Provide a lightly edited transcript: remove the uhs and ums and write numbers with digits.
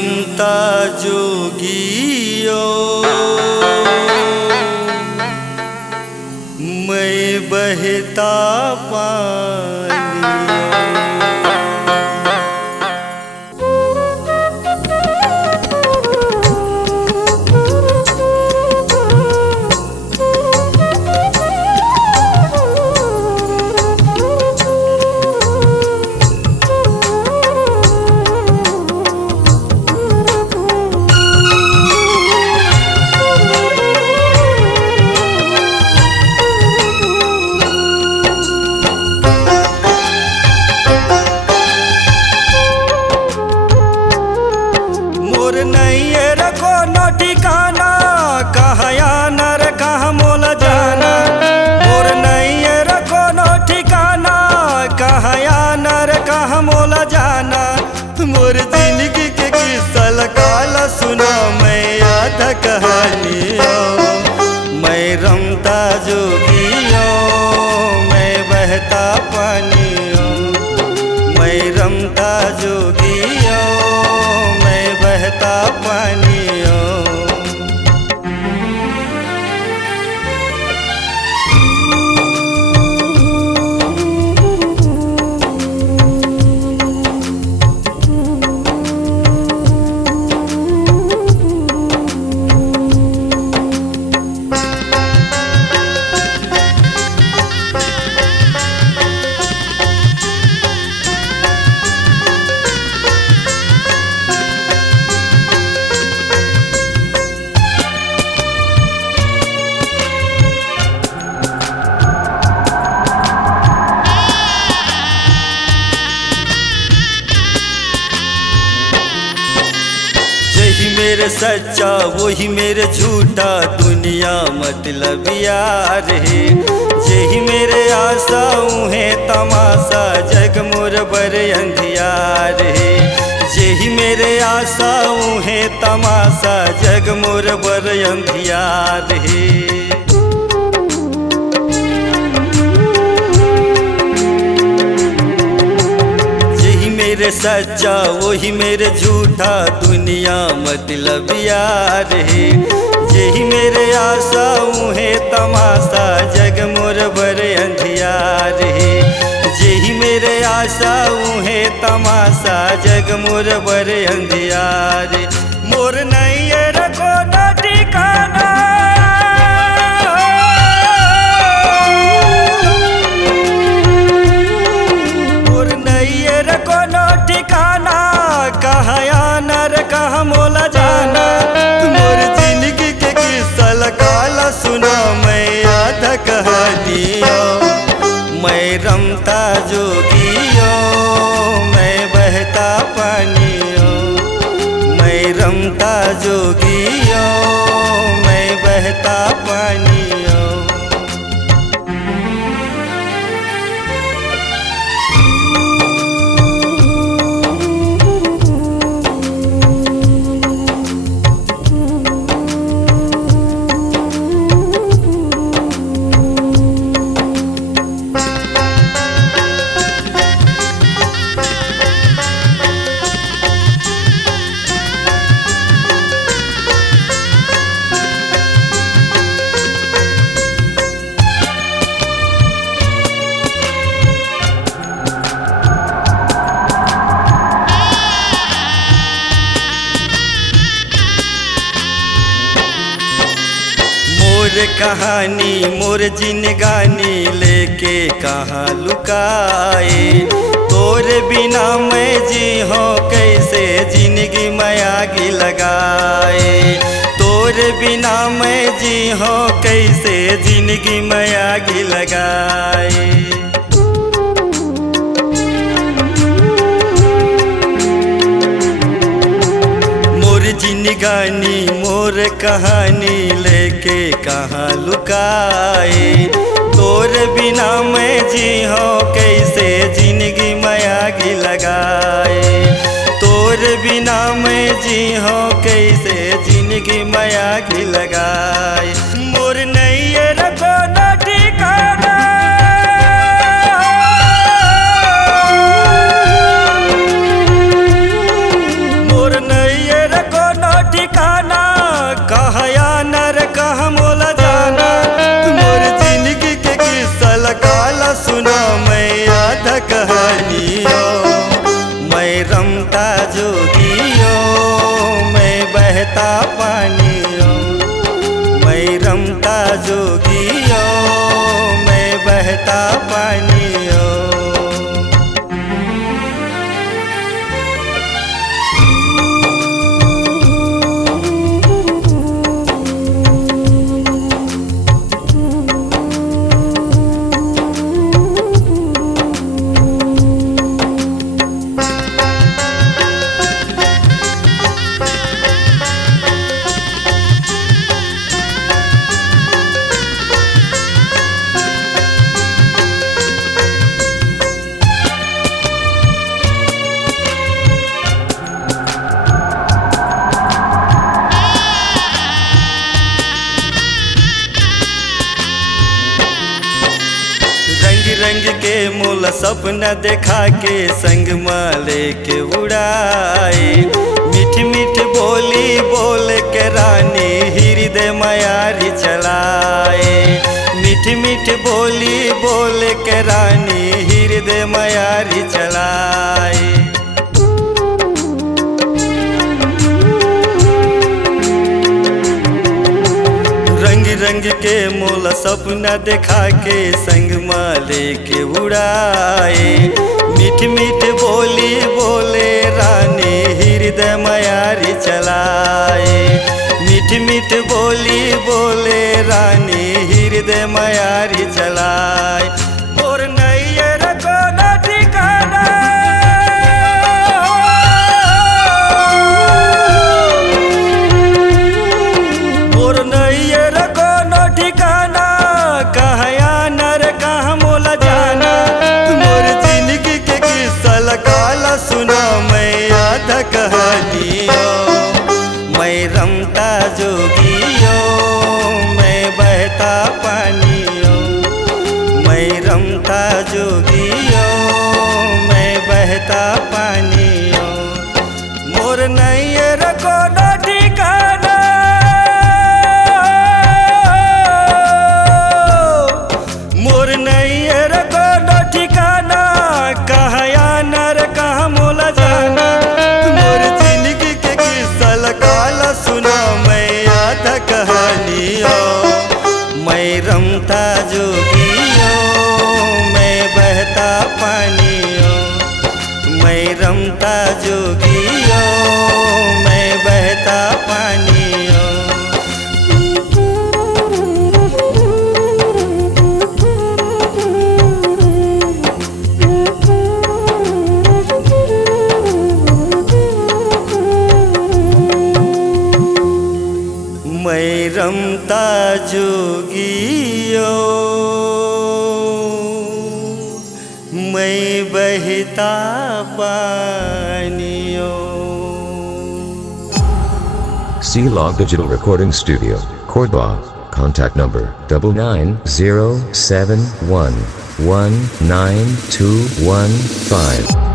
रमता जोगियो मैं बहता पानी। मोर जिंदगी के किस्सा काला सुना मैं याद कहानियों। मैं रमता जोगियों मैं बहता पानियों। मैं रमता जोगियों मैं बहता पानियों। मेरे सच्चा वही मेरे झूठा दुनिया मतलब यार है। यही मेरे आशा है तमाशा जग मोर बर अंधियार है। यही मेरे आशा है तमाशा जग मोर बर अंधियार है। मेरे सच्चा वही मेरे झूठा दुनिया मतलब यार है। यही मेरे आशा है तमाशा जग मोर बर अंधियार है। यही मेरे आशा है तमाशा जग मोर बर अंधियार। मोर नहीं रखो ना ठिकाना ठिकाना कहाँ नर कहाँ मोला जाना। मोर जिंदगी के किस्सा काला सुना मैं याद कहानियों। मैं रमता जोगियों मैं बहता पानियों। मैं रमता जोगियों मैं बहता पानियों। मोर कहानी मोर जिनगानी लेके कहाँ लुकाए। तोरे बिना मैं जी हो कैसे जिंदगी में आग लगाए। तोरे बिना मैं जी हो कैसे जिंदगी में आग लगाए। जिनगानी मोर कहानी लेके कहाँ लुकाए। तोर बिना मैं जी हो कैसे जिंदगी में आग लगाए। तोर बिना मैं जी हो कैसे जिंदगी में आग लगाए। मोर नहीं रखो ना ठिकाना मोर नहीं मोला सपना देखा के संग माले के उड़ाए। मीठ मीठ बोली बोल के रानी हृदय मायारी चलाए। मीठ मीठ बोली बोल के रानी हृदय मायारी चलाए। रंग रंग के मोला सपना देखा के संग माले के उड़ाए। मीठ मीठ बोली बोले रानी हृदय मायारी चलाए। मीठ मीठ बोली बोले रानी हृदय मायारी चलाए। और नैयर को न ठिकाना और नैयर को न ठिकाना कहया नर कहाँ मोला जाना। मोर जिंदगी के किस्सा काला सुना मैं आधा कहानियों। मैं रमता जोगियों मैं बहता पानियों। मैं रमता जोगियों मैं बहता पानियों। मोर नैयर को न ठिकाना मोर नैयर को न ठिकाना कहया नर कहाँ मोला जाना। मोर जिंदगी के किस्सा काला सुना मैं आधा कहानियों। मैं रमता जोगियों मैं बहता पानियों। मैं रमता जोगियों मैं बहता पानियों। मैं रमता जोगियों मैं बहता पानियों। C-Log Digital Recording Studio, Cordoba. Contact number 99071192115.